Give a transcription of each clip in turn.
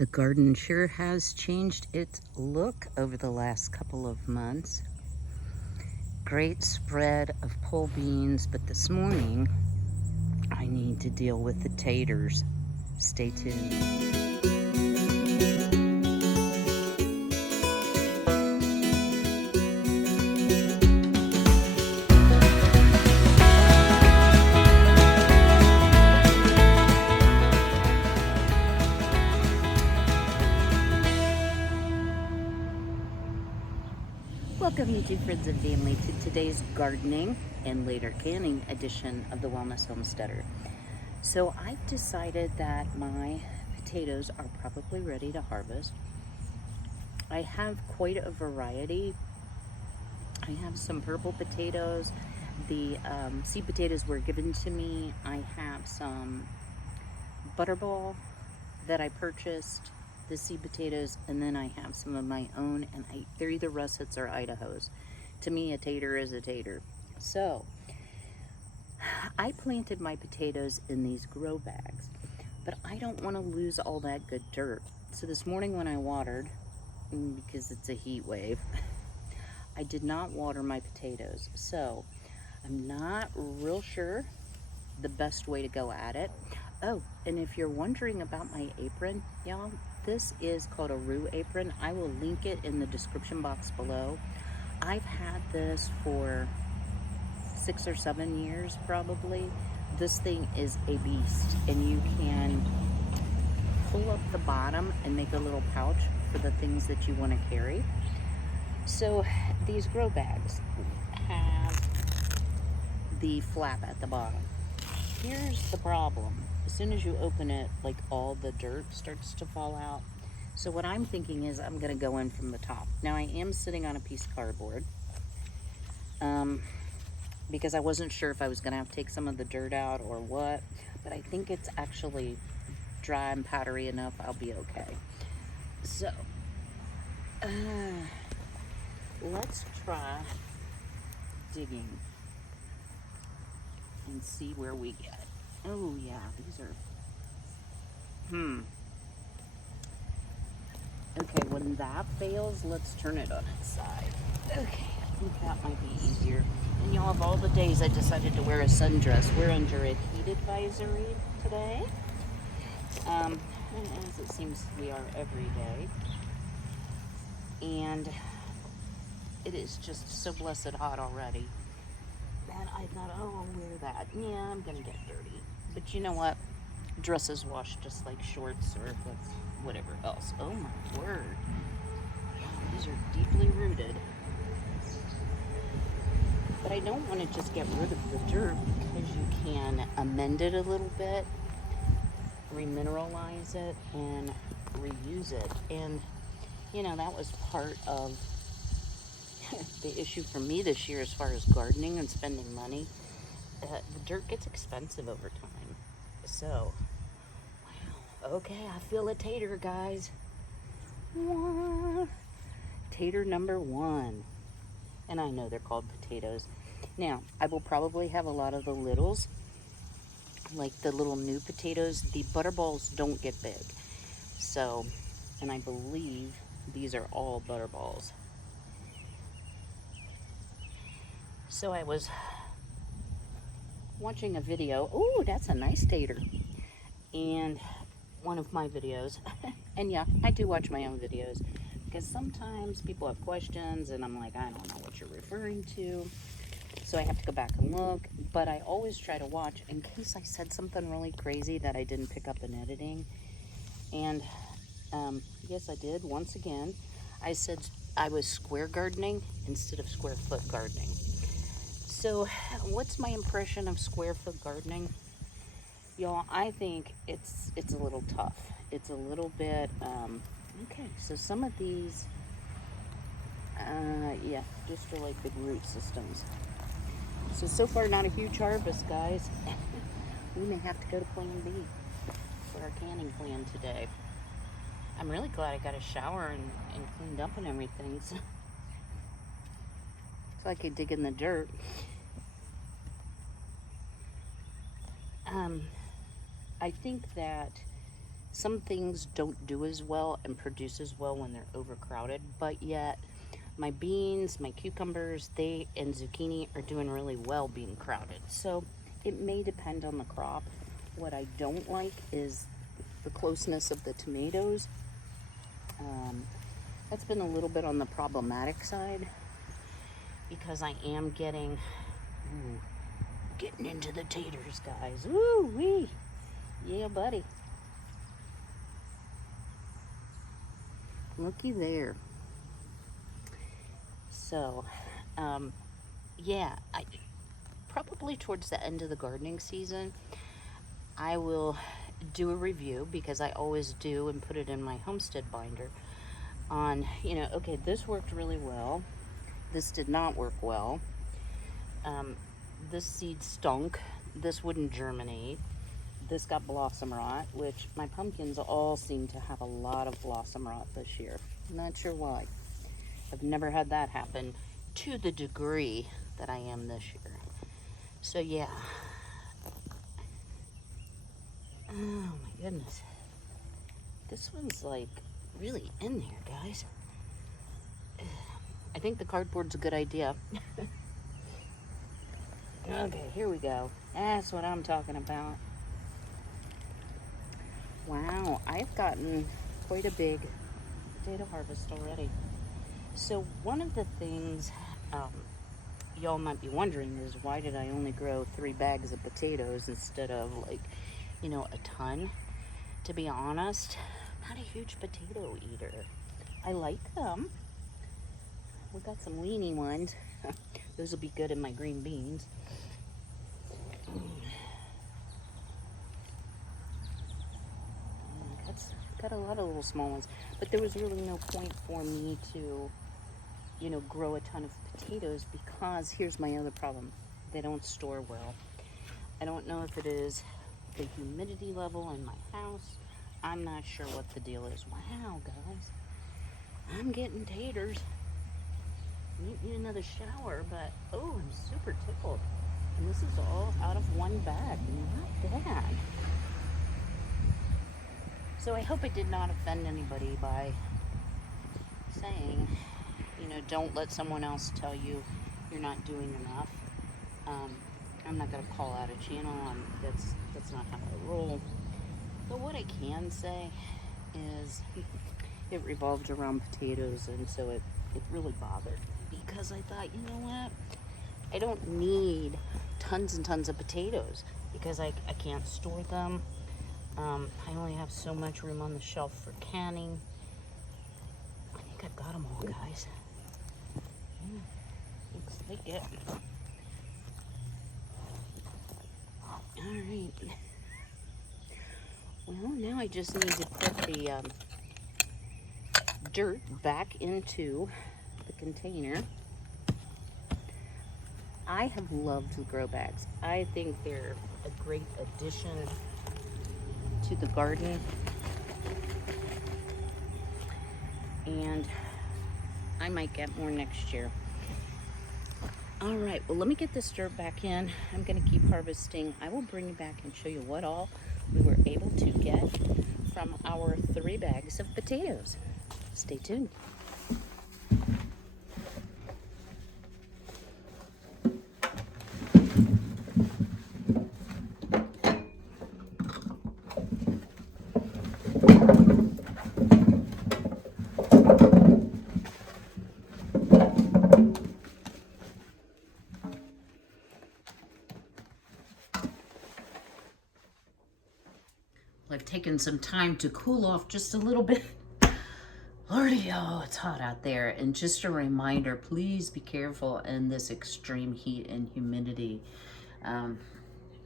The garden sure has changed its look over the last couple of months. Great spread of pole beans, but this morning I need to deal with the taters. Stay tuned. Welcome, YouTube friends and family, to today's gardening and later canning edition of the Wellness Homesteader. So I've decided that my potatoes are probably ready to harvest. I have quite a variety. I have some purple potatoes. The seed potatoes were given to me. I have some butterball that I purchased, the seed potatoes, and then I have some of my own, and they're either russets or Idahos. To me, a tater is a tater. So I planted my potatoes in these grow bags, but I don't want to lose all that good dirt. So this morning when I watered, because it's a heat wave, I did not water my potatoes. So I'm not real sure the best way to go at it. Oh, and if you're wondering about my apron, y'all, this is called a roux apron. I will link it in the description box below. I've had this for 6 or 7 years probably. This thing is a beast, and you can pull up the bottom and make a little pouch for the things that you want to carry. So these grow bags have the flap at the bottom. Here's the problem. As soon as you open it, like, all the dirt starts to fall out. So what I'm thinking is I'm going to go in from the top. Now I am sitting on a piece of cardboard because I wasn't sure if I was going to have to take some of the dirt out or what, but I think it's actually dry and powdery enough. I'll be okay. So let's try digging and see where we get. Oh yeah, these are, okay, when that fails, let's turn it on its side. Okay, I think that might be easier. And y'all, of all the days I decided to wear a sundress, we're under a heat advisory today, as it seems we are every day. And it is just so blessed hot already that I thought, oh, I'll wear that. Yeah, I'm gonna get dirty. But you know what? Dresses wash just like shorts or whatever else. Oh my word. Wow, these are deeply rooted. But I don't want to just get rid of the dirt, because you can amend it a little bit, remineralize it, and reuse it. And you know, that was part of the issue for me this year as far as gardening and spending money. The dirt gets expensive over time. So, wow. Okay, I feel a tater, guys. Tater number 1. And I know they're called potatoes. Now, I will probably have a lot of the littles, like the little new potatoes. The butterballs don't get big. So, and I believe these are all butterballs. So I was watching a video. Oh, that's a nice tater. And one of my videos, and yeah, I do watch my own videos, because sometimes people have questions and I'm like, I don't know what you're referring to. So I have to go back and look, but I always try to watch in case I said something really crazy that I didn't pick up in editing. And yes, I did. Once again, I said I was square gardening instead of square foot gardening. So what's my impression of square foot gardening? Y'all, I think it's a little tough. It's a little bit, okay, so some of these, yeah, just for like big root systems. So far not a huge harvest, guys. We may have to go to plan B for our canning plan today. I'm really glad I got a shower and cleaned up and everything, so I could dig in the dirt. I think that Some things don't do as well and produce as well when they're overcrowded, but yet my beans, my cucumbers, and zucchini are doing really well being crowded. So it may depend on the crop. What I don't like is the closeness of the tomatoes. That's been a little bit on the problematic side because I am getting into the taters, guys. Ooh wee. Yeah, buddy. Looky there. So, yeah, probably towards the end of the gardening season, I will do a review, because I always do and put it in my homestead binder on, okay, this worked really well. This did not work well. This seed stunk. This wouldn't germinate. This got blossom rot, which my pumpkins all seem to have a lot of blossom rot this year. Not sure why. I've never had that happen to the degree that I am this year. So yeah. Oh my goodness. This one's like really in there, guys. I think the cardboard's a good idea. Okay, here we go. That's what I'm talking about. Wow, I've gotten quite a big potato harvest already. So one of the things y'all might be wondering is, why did I only grow 3 bags of potatoes instead of like, a ton? To be honest, I'm not a huge potato eater. I like them. We got some weenie ones. Those will be good in my green beans. Got a lot of little small ones, but there was really no point for me to, grow a ton of potatoes, because here's my other problem. They don't store well. I don't know if it is the humidity level in my house. I'm not sure what the deal is. Wow, guys. I'm getting taters. Need another shower, but oh, I'm super tickled. And this is all out of one bag. Not bad. So I hope I did not offend anybody by saying, don't let someone else tell you you're not doing enough. I'm not going to call out a channel. That's not how I roll. But what I can say is it revolved around potatoes, and so it really bothered me, because I thought, you know what? I don't need tons and tons of potatoes, because I can't store them. I only have so much room on the shelf for canning. I think I've got them all, guys. Yeah, looks like it. All right. Well, now I just need to put the dirt back into the container. I have loved the grow bags. I think they're a great addition to the garden, and I might get more next year. All right, well, let me get this dirt back in. I'm going to keep harvesting. I will bring you back and show you what all we were able to get from our 3 bags of potatoes. Stay tuned. I've taken some time to cool off just a little bit. Lordy, oh, it's hot out there. And just a reminder, please be careful in this extreme heat and humidity.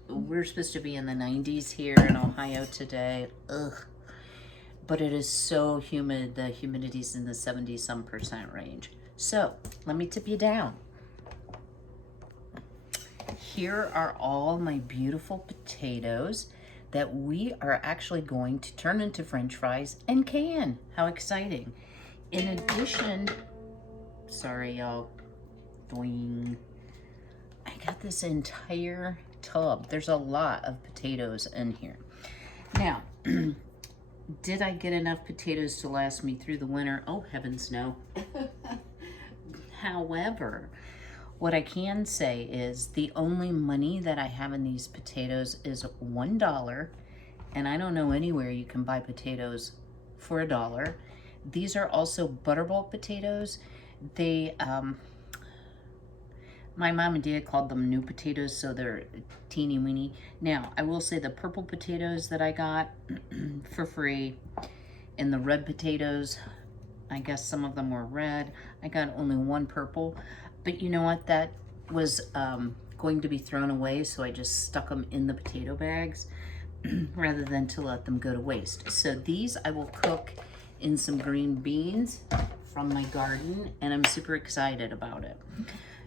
We're supposed to be in the 90s here in Ohio today. Ugh. But it is so humid. The humidity's in the 70-some% range. So let me tip you down. Here are all my beautiful potatoes that we are actually going to turn into French fries and can. How exciting. In addition, sorry y'all, doing, I got this entire tub. There's a lot of potatoes in here. Now, Did I get enough potatoes to last me through the winter? Oh, heavens no. However, what I can say is the only money that I have in these potatoes is $1, and I don't know anywhere you can buy potatoes for $1. These are also butterball potatoes. They, my mom and dad called them new potatoes, so they're teeny weeny. Now, I will say the purple potatoes that I got for free, and the red potatoes, I guess some of them were red. I got only one purple, but you know what? That was going to be thrown away, so I just stuck them in the potato bags rather than to let them go to waste. So these I will cook in some green beans from my garden, and I'm super excited about it.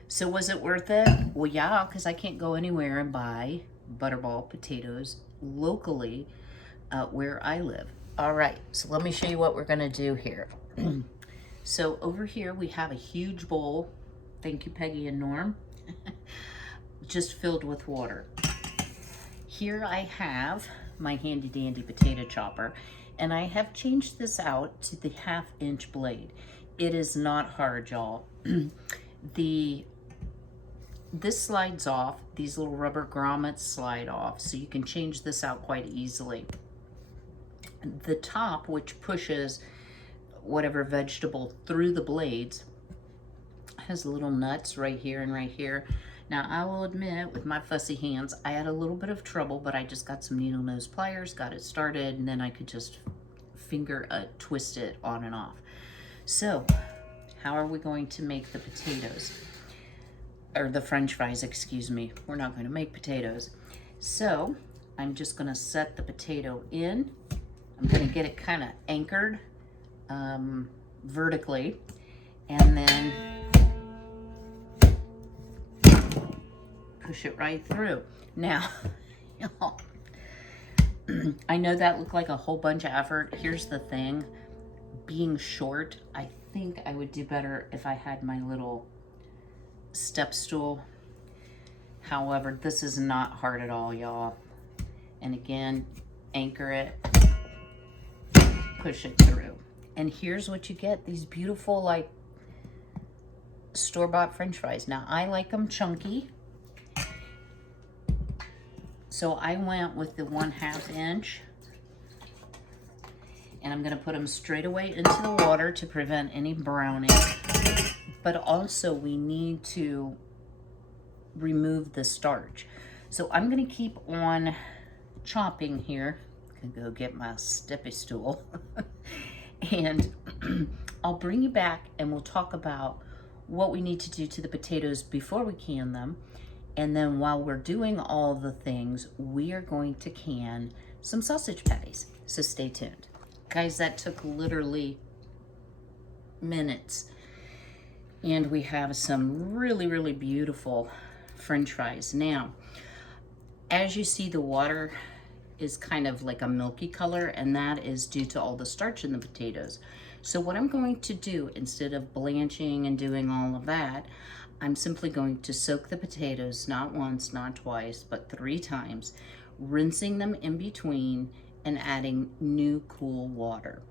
So was it worth it? Well, yeah, because I can't go anywhere and buy butterball potatoes locally where I live. All right, so let me show you what we're gonna do here. So over here we have a huge bowl, thank you Peggy and Norm, just filled with water. Here I have my handy dandy potato chopper, and I have changed this out to the 1/2-inch blade. It is not hard, y'all. This slides off, these little rubber grommets slide off, so you can change this out quite easily. The top, which pushes whatever vegetable through the blades, has little nuts right here and right here. Now, I will admit, with my fussy hands, I had a little bit of trouble, but I just got some needle nose pliers, got it started, and then I could just finger twist it on and off. So, how are we going to make the potatoes? Or the French fries, excuse me. We're not going to make potatoes. So, I'm just going to set the potato in. I'm going to get it kind of anchored vertically, and then push it right through. Now, I know that looked like a whole bunch of effort. Here's the thing, being short, I think I would do better if I had my little step stool. However, this is not hard at all, y'all. And again, anchor it, push it through. And here's what you get, these beautiful like store-bought French fries. Now I like them chunky, so I went with the 1/2 inch, and I'm gonna put them straight away into the water to prevent any browning. But also we need to remove the starch. So I'm gonna keep on chopping here. I'm gonna go get my steppy stool. And I'll bring you back and we'll talk about what we need to do to the potatoes before we can them. And then while we're doing all the things, we are going to can some sausage patties. So stay tuned. Guys, that took literally minutes. And we have some really, really beautiful French fries. Now, as you see, the water is kind of like a milky color, and that is due to all the starch in the potatoes. So what I'm going to do, instead of blanching and doing all of that, I'm simply going to soak the potatoes, not once, not twice, but 3 times, rinsing them in between and adding new cool water.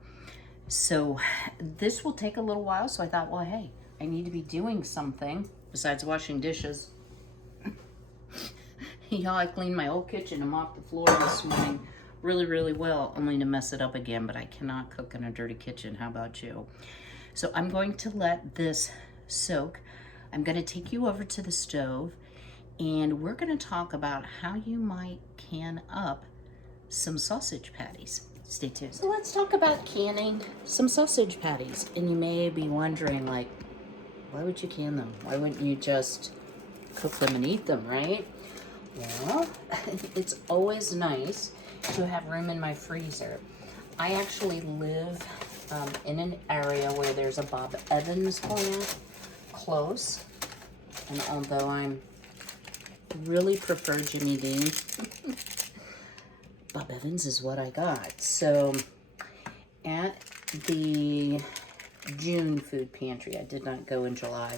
So this will take a little while, so I thought, well, hey, I need to be doing something besides washing dishes. Y'all, I cleaned my whole kitchen and mopped the floor this morning really, really well, only to mess it up again, but I cannot cook in a dirty kitchen. How about you? So I'm going to let this soak. I'm going to take you over to the stove, and we're going to talk about how you might can up some sausage patties. Stay tuned. So let's talk about canning some sausage patties. And you may be wondering, like, why would you can them? Why wouldn't you just cook them and eat them, right? Well, it's always nice to have room in my freezer. I actually live in an area where there's a Bob Evans plant close. And although I'm really prefer Jimmy Dean, Bob Evans is what I got. So at the June food pantry, I did not go in July,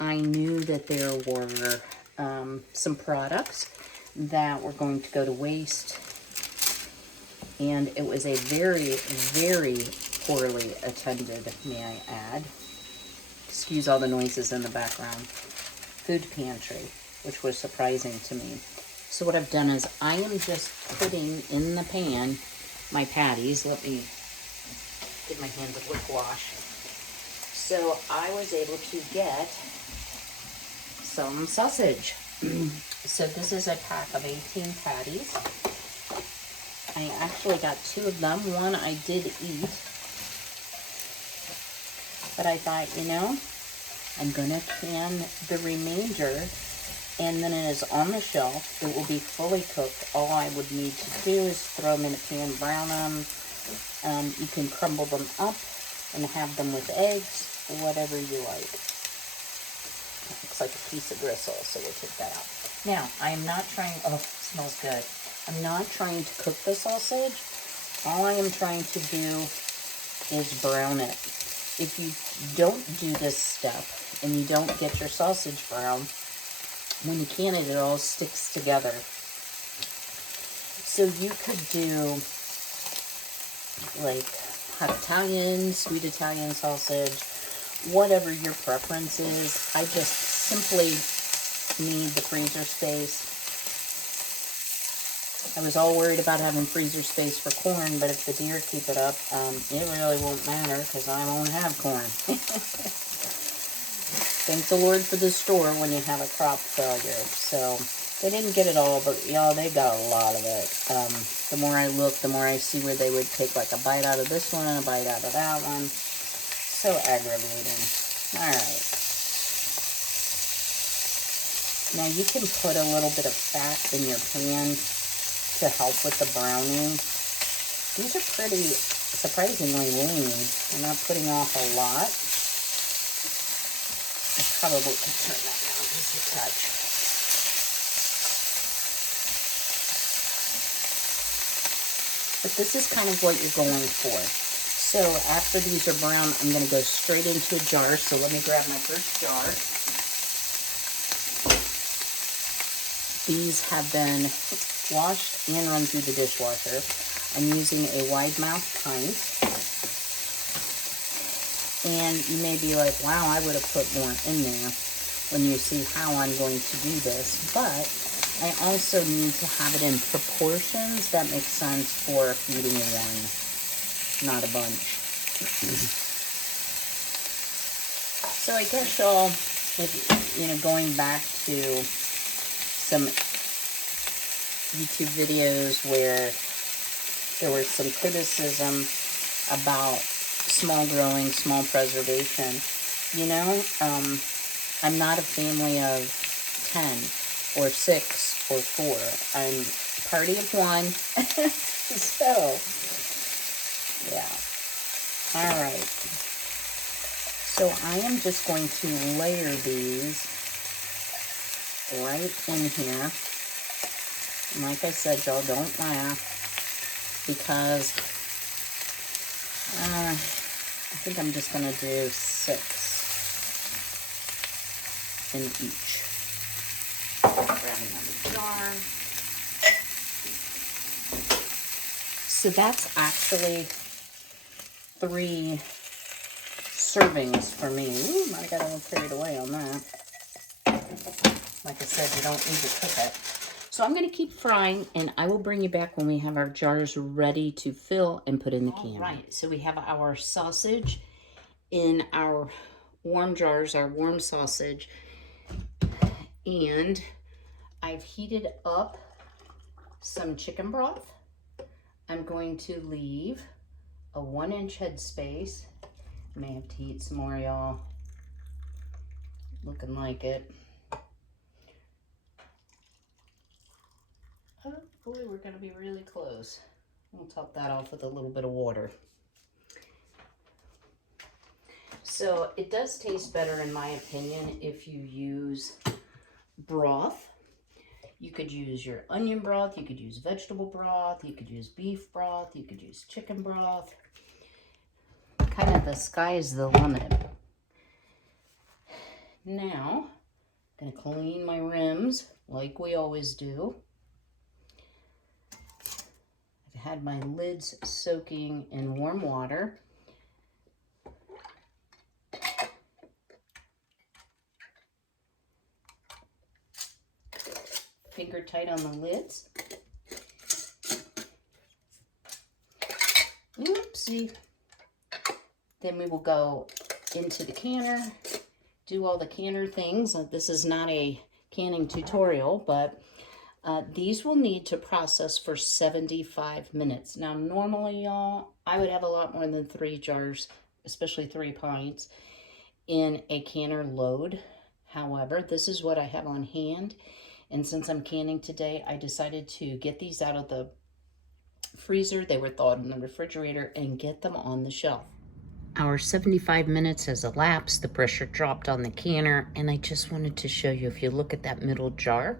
I knew that there were some products that were going to go to waste And it was a very, very poorly attended, may I add, excuse all the noises in the background, food pantry, which was surprising to me. So what I've done is I am just putting in the pan my patties. Let me give my hands a quick wash. So I was able to get some sausage. So this is a pack of 18 patties. I actually got 2 of them. One I did eat. But I thought, you know, I'm gonna can the remainder, and then it is on the shelf. It will be fully cooked. All I would need to do is throw them in a pan, brown them. You can crumble them up and have them with eggs, whatever you like. Looks like a piece of gristle, so we'll take that out. Now, I am not trying, oh, it smells good. I'm not trying to cook the sausage. All I am trying to do is brown it. If you don't do this step and you don't get your sausage brown, when you can it, it all sticks together. So you could do like hot Italian, sweet Italian sausage, whatever your preference is. I just simply need the freezer space. I was all worried about having freezer space for corn, but if the deer keep it up, it really won't matter because I won't have corn. Thank the Lord for the store when you have a crop failure. So they didn't get it all, but y'all, they got a lot of it. The more I look, the more I see where they would take like a bite out of this one and a bite out of that one. So aggravating. All right. Now you can put a little bit of fat in your pan to help with the browning. These are pretty surprisingly lean. I'm not putting off a lot. I probably could turn that down just a touch. But this is kind of what you're going for. So after these are brown, I'm going to go straight into a jar. So let me grab my first jar. These have been washed and run through the dishwasher. I'm using a wide mouth pint. And you may be like, wow, I would have put more in there when you see how I'm going to do this. But I also need to have it in proportions that make sense for feeding one, not a bunch. So I guess y'all, going back to some YouTube videos where there was some criticism about small growing, small preservation. I'm not a family of 10 or 6 or 4. I'm party of 1. So, yeah. All right. So I am just going to layer these right in here. And like I said, y'all, don't laugh because I think I'm just going to do 6 in each. Grabbing another jar. So that's actually 3 servings for me. Ooh, might have got a little carried away on that. Like I said, you don't need to cook it. So I'm going to keep frying, and I will bring you back when we have our jars ready to fill and put in the can. All right, so we have our sausage in our warm jars, our warm sausage, and I've heated up some chicken broth. I'm going to leave a 1-inch headspace. May have to heat some more, y'all. Looking like it. Oh boy, we're gonna be really close. We'll top that off with a little bit of water. So it does taste better, in my opinion, if you use broth. You could use your onion broth, you could use vegetable broth, you could use beef broth, you could use chicken broth. Kind of the sky is the limit. Now, I'm gonna clean my rims like we always do. I've had my lids soaking in warm water. Finger tight on the lids. Oopsie. Then we will go into the canner, do all the canner things. This is not a canning tutorial, but these will need to process for 75 minutes. Now, normally, y'all, I would have a lot more than 3 jars, especially 3 pints, in a canner load. However, this is what I have on hand. And since I'm canning today, I decided to get these out of the freezer. They were thawed in the refrigerator, and get them on the shelf. Our 75 minutes has elapsed. The pressure dropped on the canner, and I just wanted to show you, if you look at that middle jar,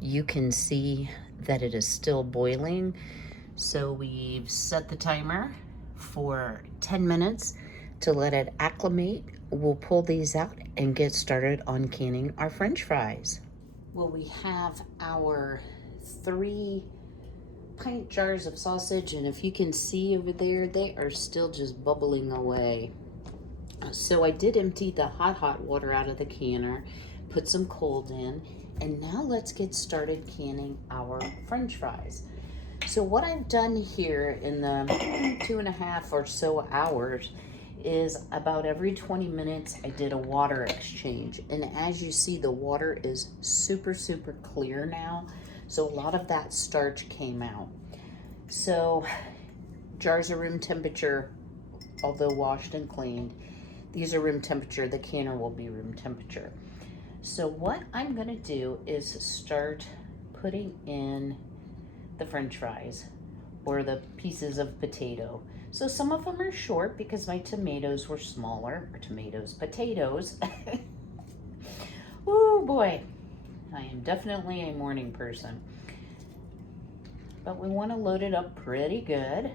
you can see that it is still boiling. So we've set the timer for 10 minutes to let it acclimate. We'll pull these out and get started on canning our French fries. Well, we have our 3 pint jars of sausage, and if you can see over there, they are still just bubbling away. So I did empty the hot water out of the canner, put some cold in, and now let's get started canning our French fries. So what I've done here in the 2.5 or so hours is about every 20 minutes I did a water exchange. And as you see, the water is super clear now. So a lot of that starch came out. So jars are room temperature, although washed and cleaned. These are room temperature. The canner will be room temperature. So what I'm gonna do is start putting in the French fries or the pieces of potato. So some of them are short because my tomatoes were smaller, potatoes. Oh boy, I am definitely a morning person. But we want to load it up pretty good.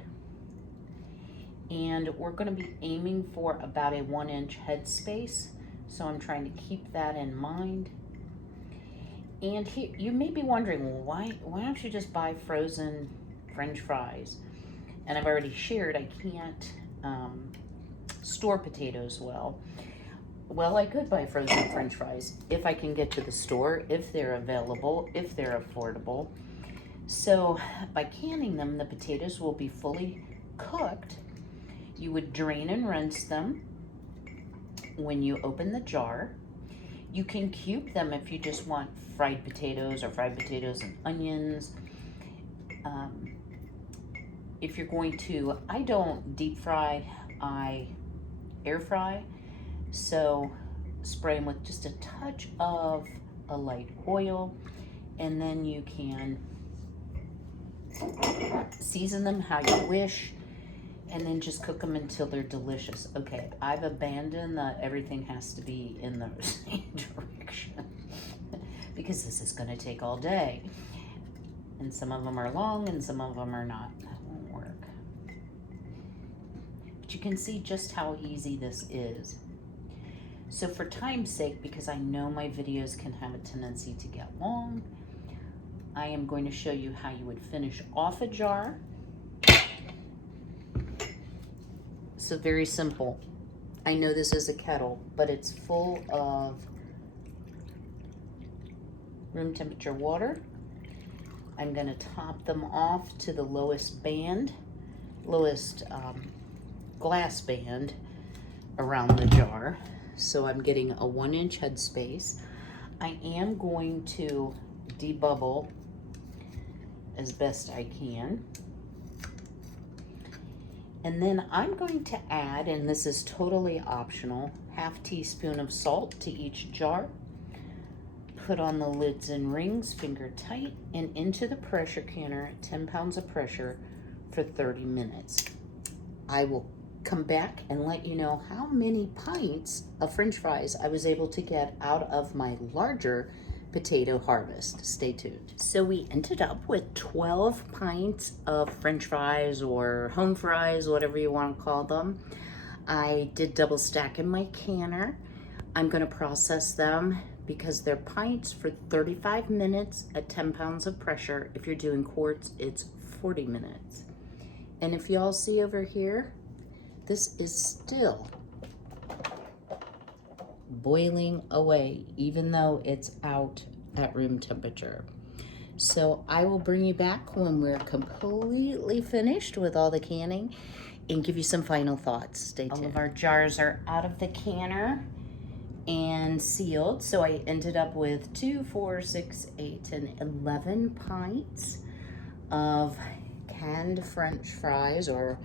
And we're going to be aiming for about a 1-inch headspace. So I'm trying to keep that in mind. And here, you may be wondering, well, why don't you just buy frozen French fries? And I've already shared I can't store potatoes well. Well, I could buy frozen French fries if I can get to the store, if they're available, if they're affordable. So by canning them, the potatoes will be fully cooked. You would drain and rinse them when you open the jar. You can cube them if you just want fried potatoes or fried potatoes and onions. If you're going to, I don't deep fry, I air fry. So spray them with just a touch of a light oil, and then you can season them how you wish, and then just cook them until they're delicious. Okay, I've abandoned the everything has to be in the same direction because this is gonna take all day. And some of them are long and some of them are not. That won't work. But you can see just how easy this is. So for time's sake, because I know my videos can have a tendency to get long, I am going to show you how you would finish off a jar. So very simple. I know this is a kettle, but it's full of room temperature water. I'm gonna top them off to the lowest glass band around the jar. So I'm getting a 1-inch headspace. I am going to debubble as best I can. And then I'm going to add, and this is totally optional, 1/2 teaspoon of salt to each jar. Put on the lids and rings, finger tight, and into the pressure canner at 10 pounds of pressure for 30 minutes. I will come back and let you know how many pints of French fries I was able to get out of my larger potato harvest. Stay tuned. So we ended up with 12 pints of French fries or home fries, whatever you want to call them. I did double stack in my canner. I'm going to process them because they're pints for 35 minutes at 10 pounds of pressure. If you're doing quarts, it's 40 minutes. And if y'all see over here, this is still boiling away, even though it's out at room temperature. So I will bring you back when we're completely finished with all the canning and give you some final thoughts. Stay tuned. All of our jars are out of the canner and sealed. So I ended up with 2, 4, 6, 8, and 11 pints of canned French fries or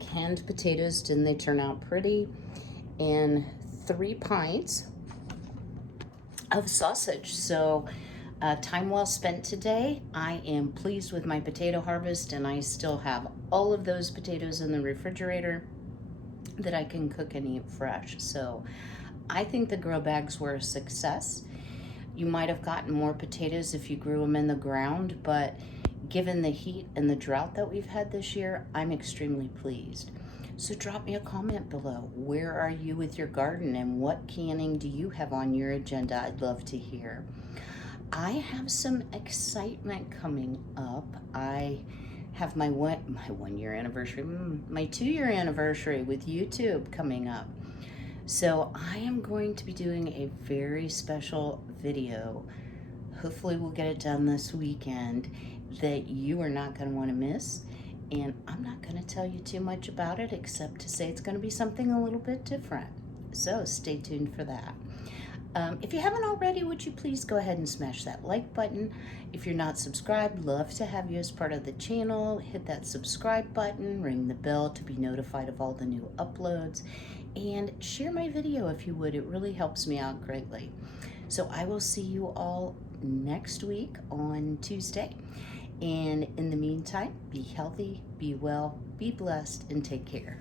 canned potatoes. Didn't they turn out pretty? And 3 pints of sausage. So time well spent today. I am pleased with my potato harvest, and I still have all of those potatoes in the refrigerator that I can cook and eat fresh. So I think the grow bags were a success. You might have gotten more potatoes if you grew them in the ground, but given the heat and the drought that we've had this year, I'm extremely pleased. So drop me a comment below. Where are you with your garden, and what canning do you have on your agenda? I'd love to hear. I have some excitement coming up. I have my 1 year anniversary, my 2 year anniversary with YouTube coming up. So I am going to be doing a very special video. Hopefully we'll get it done this weekend that you are not going to want to miss. And I'm not going to tell you too much about it except to say it's going to be something a little bit different. So stay tuned for that. If you haven't already, would you please go ahead and smash that like button. If you're not subscribed, love to have you as part of the channel. Hit that subscribe button, ring the bell to be notified of all the new uploads, and share my video if you would. It really helps me out greatly. So I will see you all next week on Tuesday. And in the meantime, be healthy, be well, be blessed, and take care.